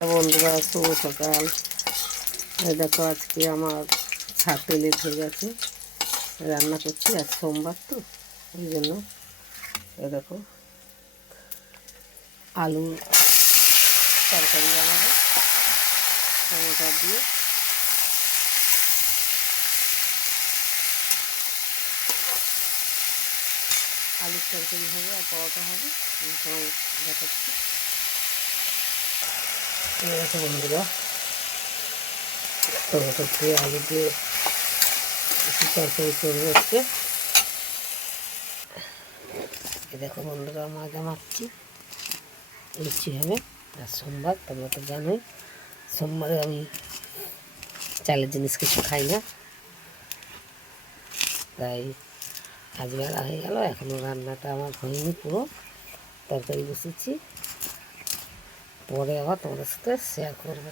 বন্ধুরা, শুভ সকাল। এই দেখো, আজকে আমার ছাতে লেট হয়ে গেছে, রান্না করছি। আজ সোমবার তো, ওই জন্য এই দেখো আলুর তরকারি বানাবো টমেটো দিয়ে। আলুর তরকারি হবে আর পরোটা হবে, আমি তোমায় দেখাচ্ছি। এই দেখো বন্ধুরা, টমেটো দিয়ে আলু দিয়ে একটু তরকারি করবো হচ্ছে। এই দেখো বন্ধুরা, মাজা মারছি, লুচি হবে। আর সোমবার, তোমরা তো জানোই সোমবারে আমি চালের জিনিস কিছু খাই না, তাই আজ বেলা হয়ে গেল, এখনও রান্নাটা আমার হয়নি পুরো। তরকারি বসেছি, পরে আবার তোমাদের সাথে শেয়ার করবো।